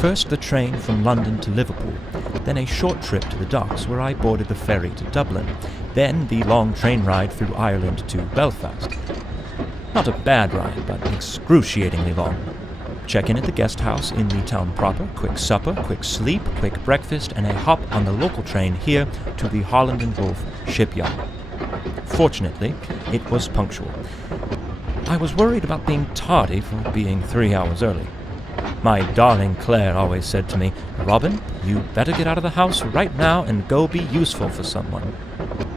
First the train from London to Liverpool, then a short trip to the docks where I boarded the ferry to Dublin, then the long train ride through Ireland to Belfast. Not a bad ride, but excruciatingly long. Check-in at the guest house in the town proper, quick supper, quick sleep, quick breakfast, and a hop on the local train here to the Holland and Wolff shipyard. Fortunately, it was punctual. I was worried about being tardy for being 3 hours early. My darling Claire always said to me, "Robin, you better get out of the house right now and go be useful for someone."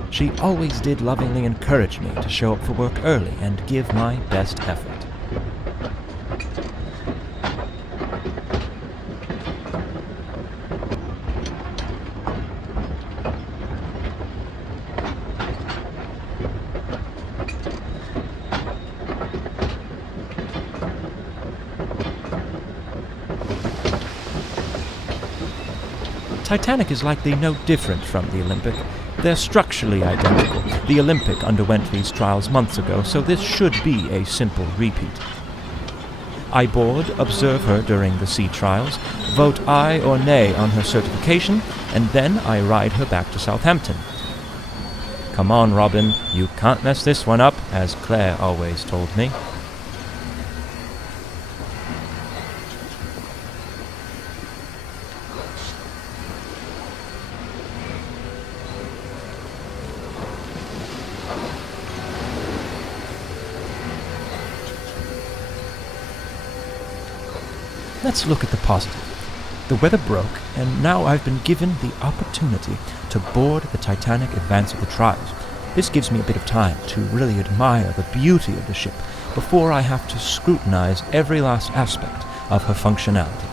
She always did lovingly encourage me to show up for work early and give my best effort. Titanic is likely no different from the Olympic. They're structurally identical. The Olympic underwent these trials months ago, so this should be a simple repeat. I board, observe her during the sea trials, vote aye or nay on her certification, and then I ride her back to Southampton. Come on, Robin, you can't mess this one up, as Claire always told me. Let's look at the positive. The weather broke, and now I've been given the opportunity to board the Titanic advance of the trials. This gives me a bit of time to really admire the beauty of the ship before I have to scrutinize every last aspect of her functionality.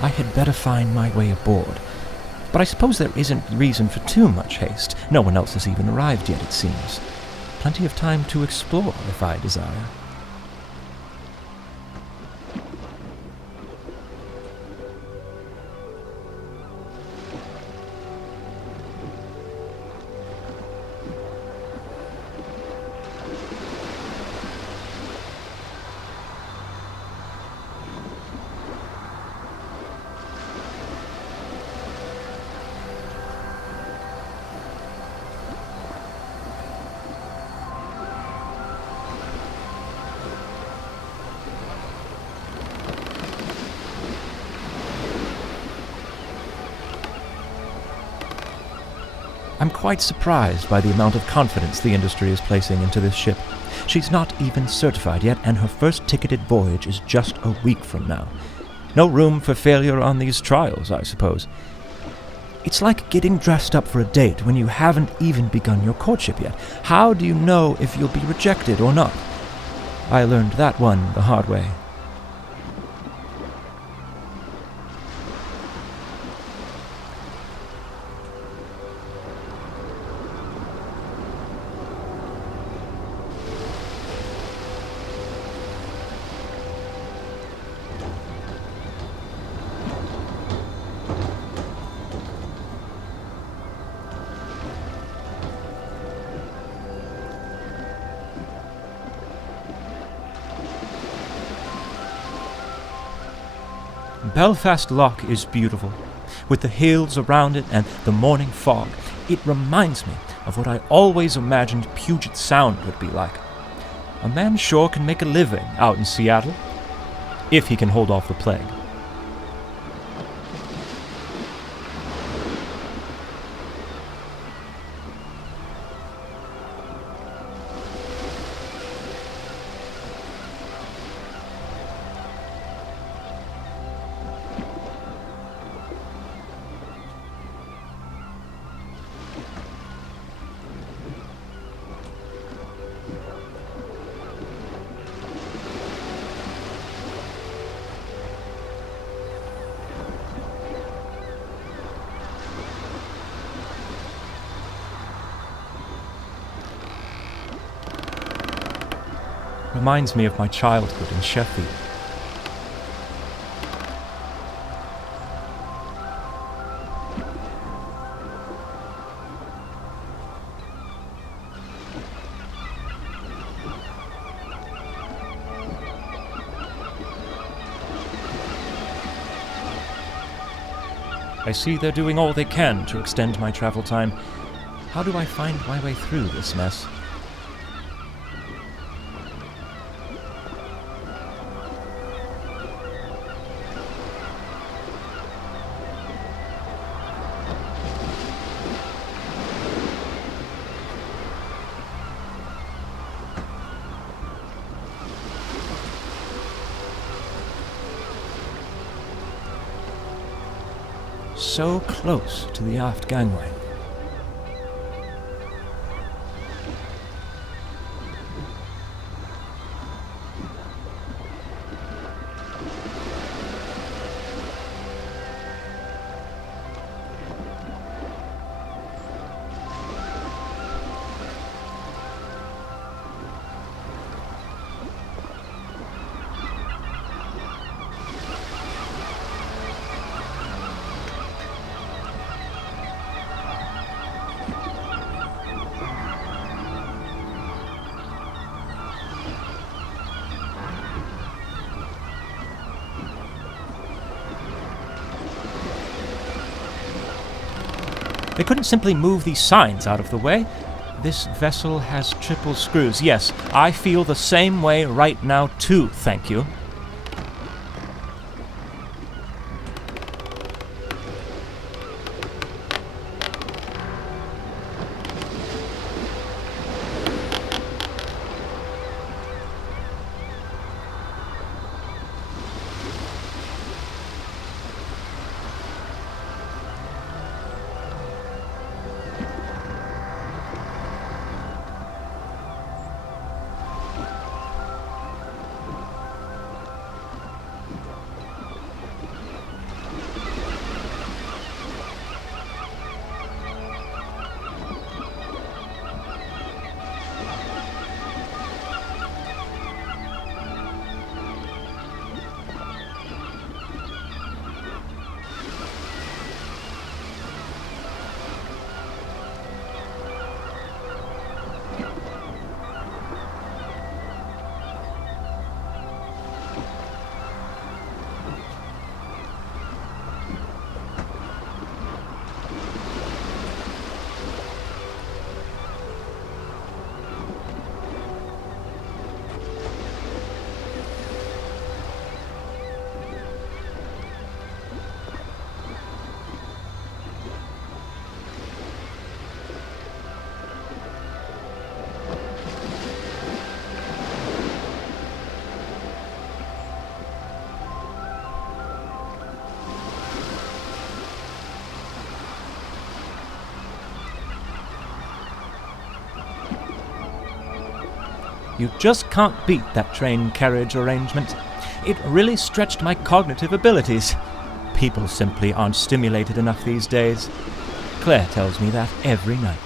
I had better find my way aboard. But I suppose there isn't reason for too much haste. No one else has even arrived yet, it seems. Plenty of time to explore if I desire. I'm quite surprised by the amount of confidence the industry is placing into this ship. She's not even certified yet, and her first ticketed voyage is just a week from now. No room for failure on these trials, I suppose. It's like getting dressed up for a date when you haven't even begun your courtship yet. How do you know if you'll be rejected or not? I learned that one the hard way. Belfast Lough is beautiful. With the hills around it and the morning fog, it reminds me of what I always imagined Puget Sound would be like. A man sure can make a living out in Seattle, if he can hold off the plague. Reminds me of my childhood in Sheffield. I see they're doing all they can to extend my travel time. How do I find my way through this mess? So close to the aft gangway. They couldn't simply move these signs out of the way. This vessel has triple screws. Yes, I feel the same way right now too, thank you. You just can't beat that train carriage arrangement. It really stretched my cognitive abilities. People simply aren't stimulated enough these days. Claire tells me that every night.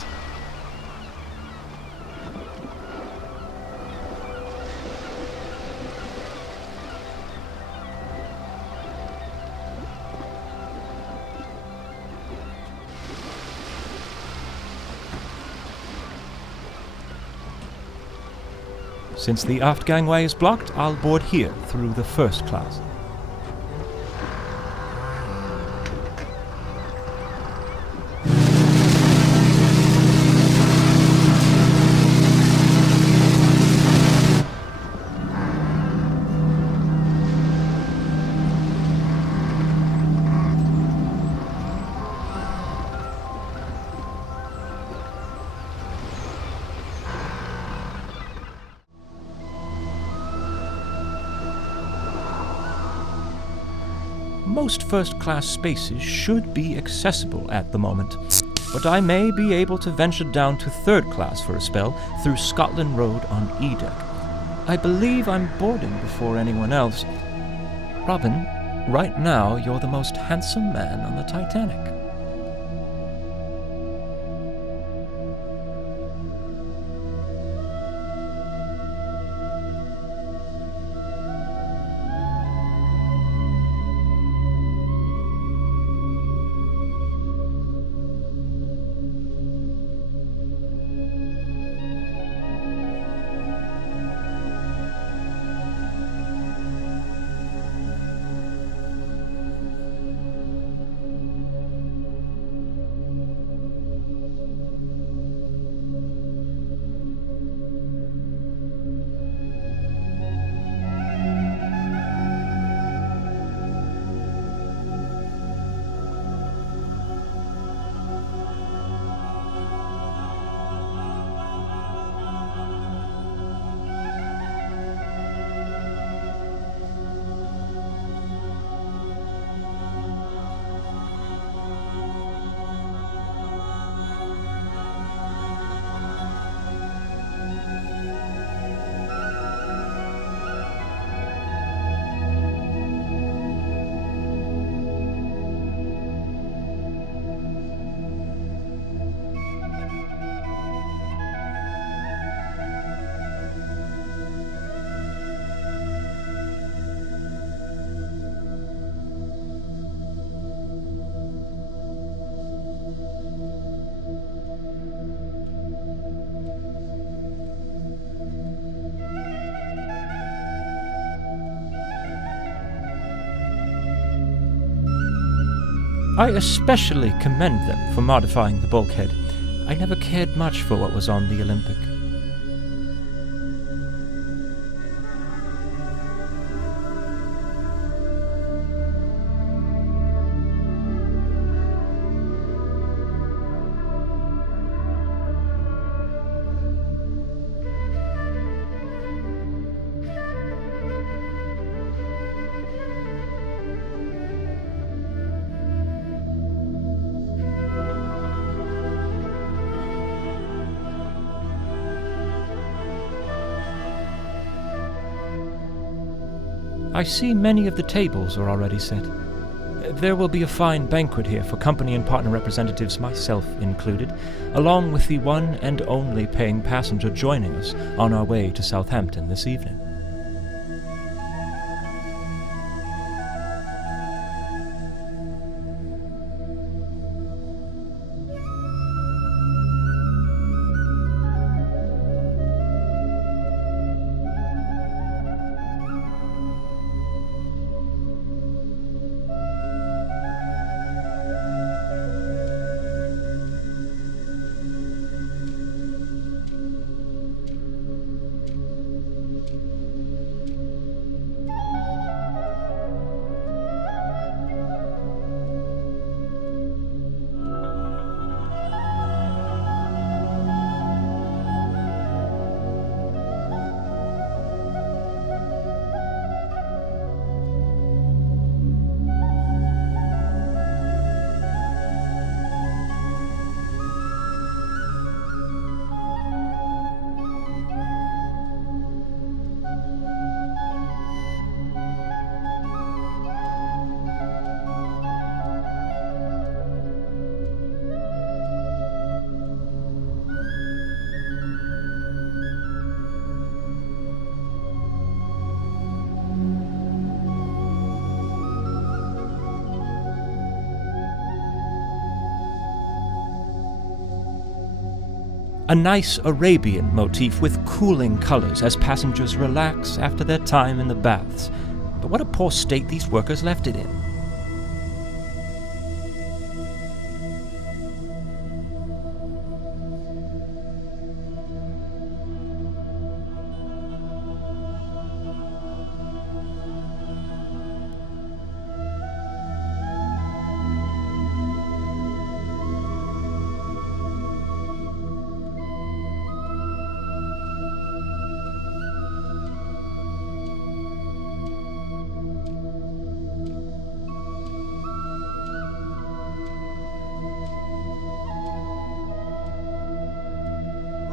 Since the aft gangway is blocked, I'll board here through the first class. Most first-class spaces should be accessible at the moment, but I may be able to venture down to third class for a spell through Scotland Road on E-Deck. I believe I'm boarding before anyone else. Robin, right now you're the most handsome man on the Titanic. I especially commend them for modifying the bulkhead. I never cared much for what was on the Olympic. I see many of the tables are already set. There will be a fine banquet here for company and partner representatives, myself included, along with the one and only paying passenger joining us on our way to Southampton this evening. A nice Arabian motif with cooling colors as passengers relax after their time in the baths. But what a poor state these workers left it in.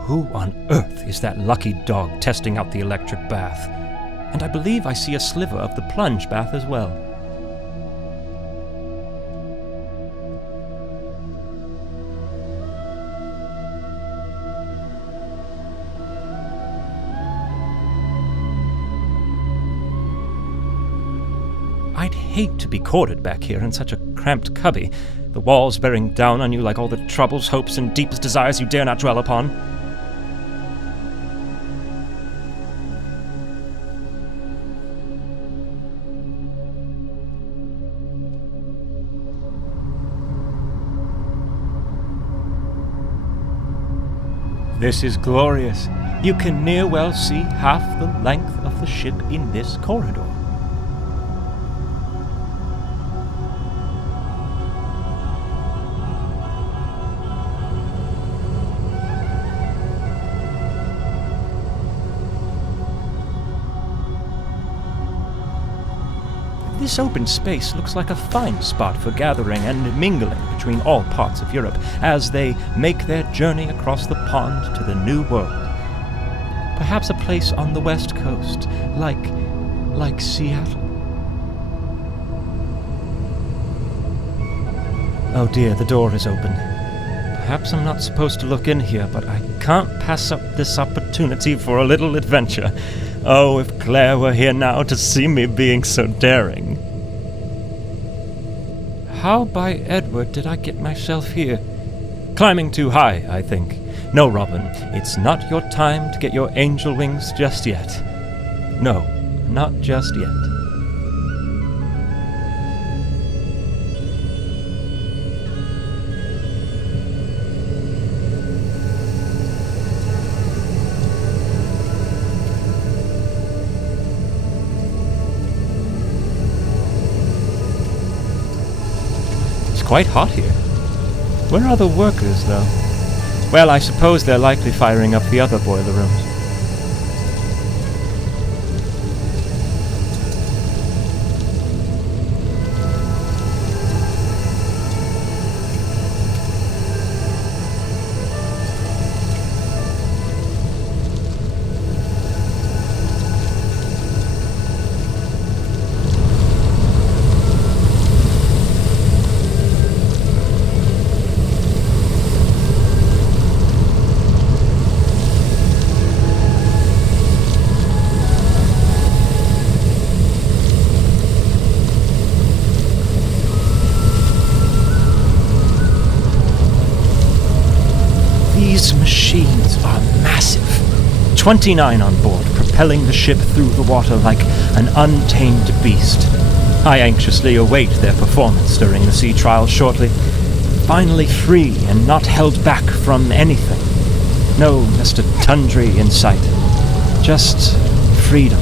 Who on earth is that lucky dog testing out the electric bath? And I believe I see a sliver of the plunge bath as well. I'd hate to be corded back here in such a cramped cubby, the walls bearing down on you like all the troubles, hopes, and deepest desires you dare not dwell upon. This is glorious. You can near well see half the length of the ship in this corridor. This open space looks like a fine spot for gathering and mingling between all parts of Europe as they make their journey across the pond to the New World. Perhaps a place on the West Coast, like Seattle. Oh dear, the door is open. Perhaps I'm not supposed to look in here, but I can't pass up this opportunity for a little adventure. Oh, if Claire were here now to see me being so daring. How by Edward did I get myself here? Climbing too high, I think. No, Robin, it's not your time to get your angel wings just yet. No, not just yet. Quite hot here. Where are the workers, though? Well, I suppose they're likely firing up the other boiler rooms. These machines are massive. 29 on board, propelling the ship through the water like an untamed beast. I anxiously await their performance during the sea trials shortly. Finally free and not held back from anything. No Mr. Tundry in sight. Just freedom.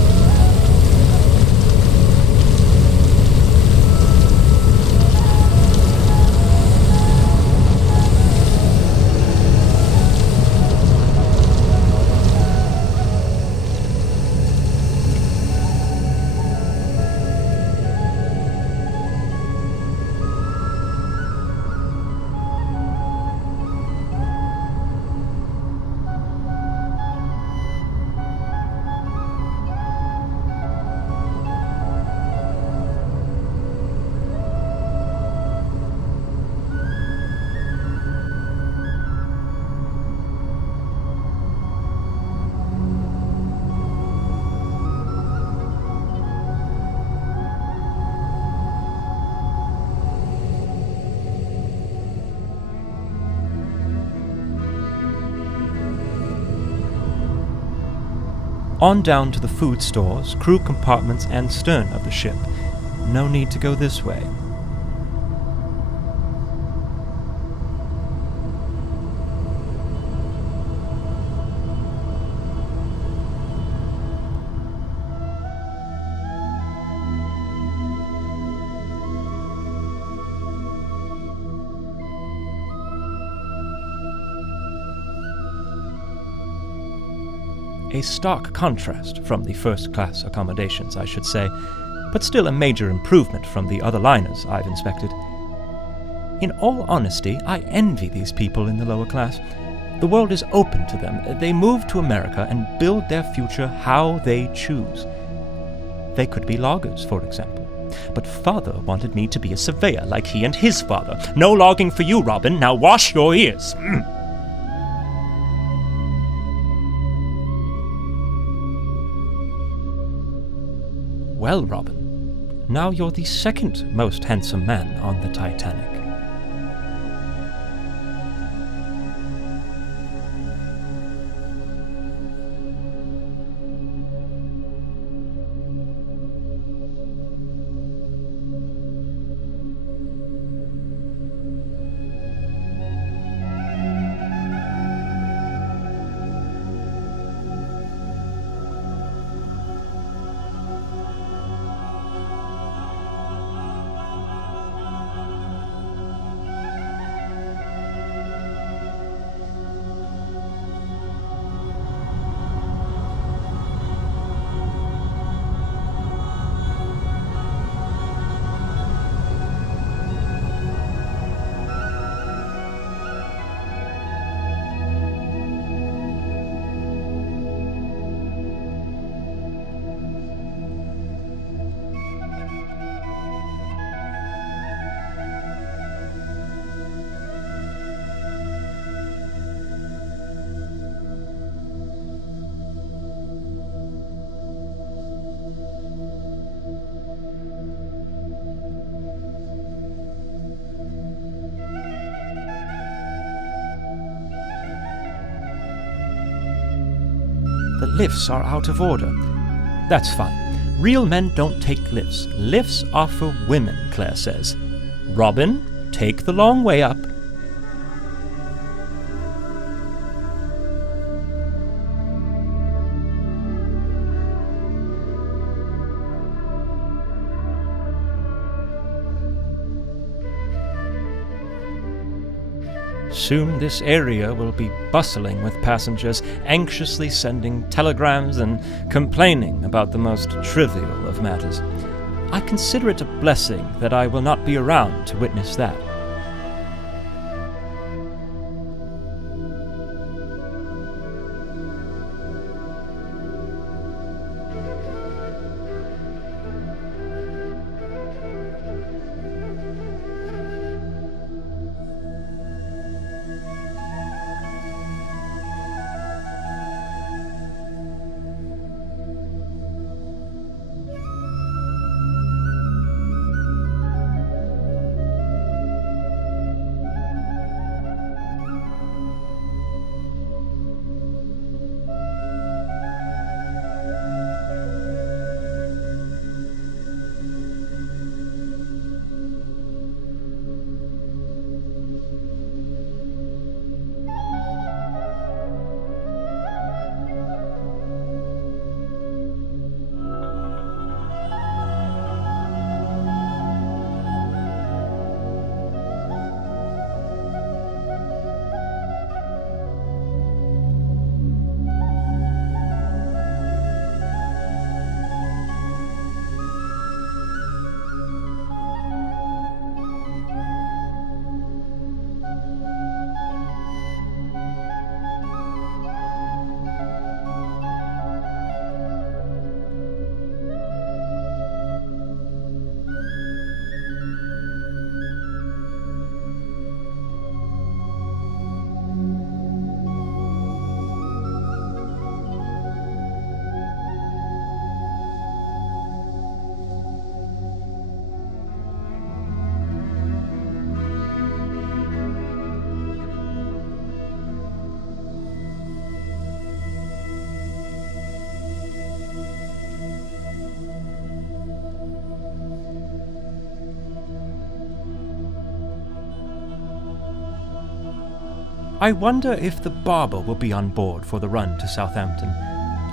On down to the food stores, crew compartments, and stern of the ship. No need to go this way. A stark contrast from the first-class accommodations, I should say, but still a major improvement from the other liners I've inspected. In all honesty, I envy these people in the lower class. The world is open to them. They move to America and build their future how they choose. They could be loggers, for example. But Father wanted me to be a surveyor like he and his father. No logging for you, Robin. Now wash your ears. Well, Robin, now you're the second most handsome man on the Titanic. The lifts are out of order. That's fine. Real men don't take lifts. Lifts are for women, Claire says. Robin, take the long way up. Soon this area will be bustling with passengers, anxiously sending telegrams and complaining about the most trivial of matters. I consider it a blessing that I will not be around to witness that. I wonder if the barber will be on board for the run to Southampton.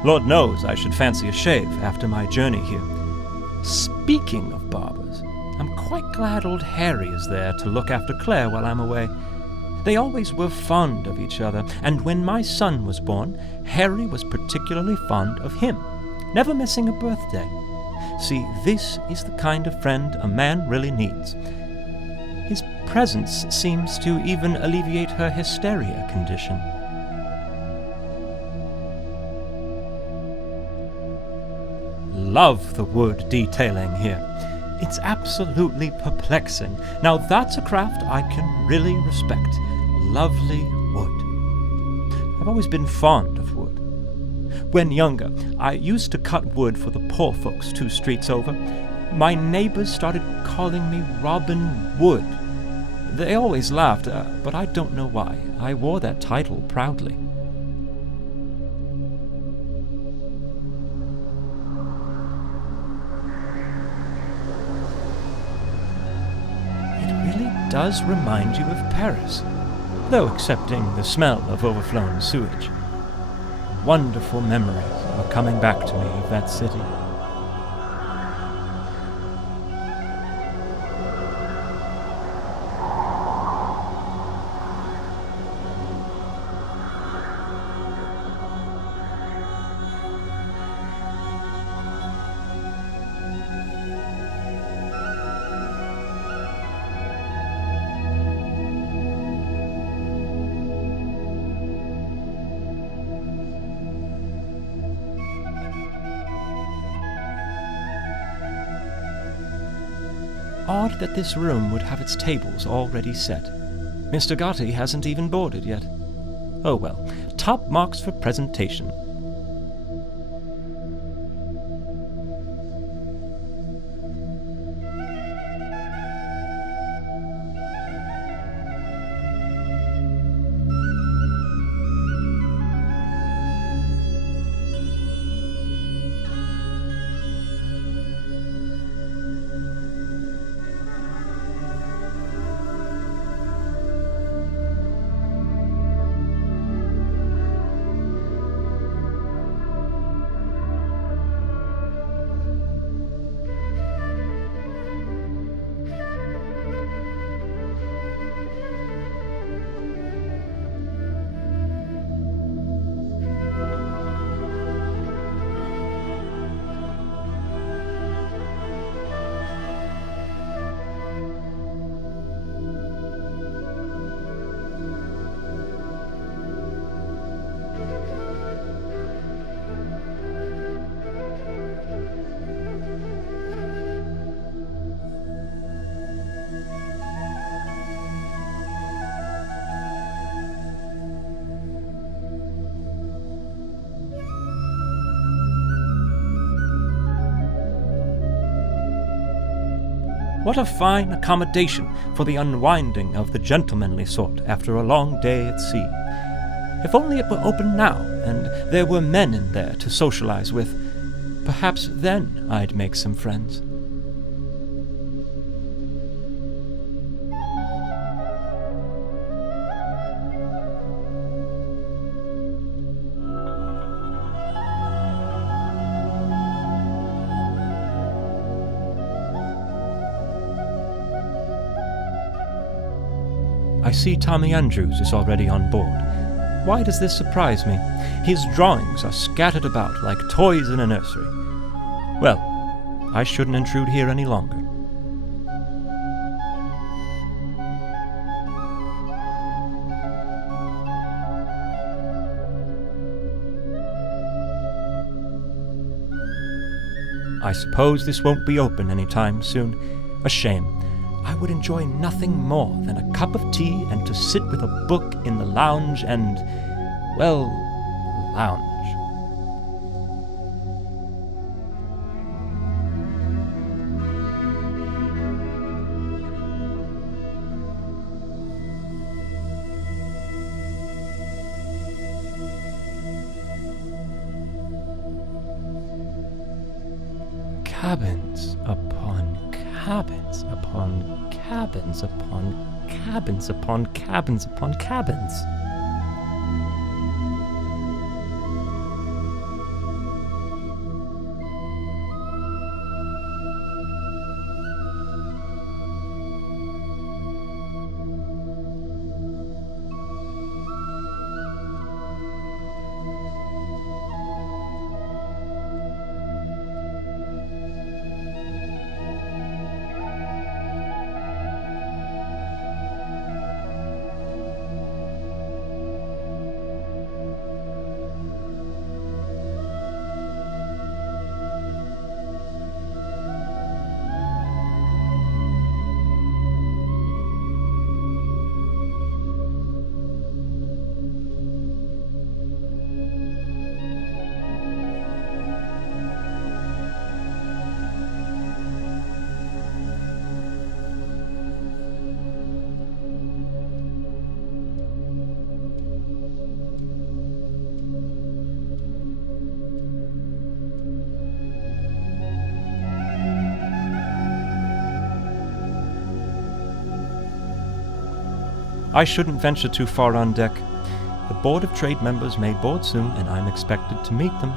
Lord knows I should fancy a shave after my journey here. Speaking of barbers, I'm quite glad old Harry is there to look after Claire while I'm away. They always were fond of each other, and when my son was born, Harry was particularly fond of him, never missing a birthday. See, this is the kind of friend a man really needs. His presence seems to even alleviate her hysteria condition. love the wood detailing here. It's absolutely perplexing. Now that's a craft I can really respect. Lovely wood. I've always been fond of wood. When younger, I used to cut wood for the poor folks 2 streets over. My neighbors started calling me Robin Wood. They always laughed, but I don't know why. I wore that title proudly. It really does remind you of Paris, though excepting the smell of overflown sewage. Wonderful memories are coming back to me of that city. Odd that this room would have its tables already set. Mr. Gotti hasn't even boarded yet. Oh well, top marks for presentation. What a fine accommodation for the unwinding of the gentlemanly sort after a long day at sea. If only it were open now, and there were men in there to socialize with. Perhaps then I'd make some friends. I see Tommy Andrews is already on board. Why does this surprise me? His drawings are scattered about like toys in a nursery. Well, I shouldn't intrude here any longer. I suppose this won't be open anytime soon. A shame. I would enjoy nothing more than a cup of tea and to sit with a book in the lounge and, well, lounge. Cabins upon cabins upon cabins upon cabins upon cabins upon cabins. I shouldn't venture too far on deck. The Board of Trade members may board soon, and I'm expected to meet them.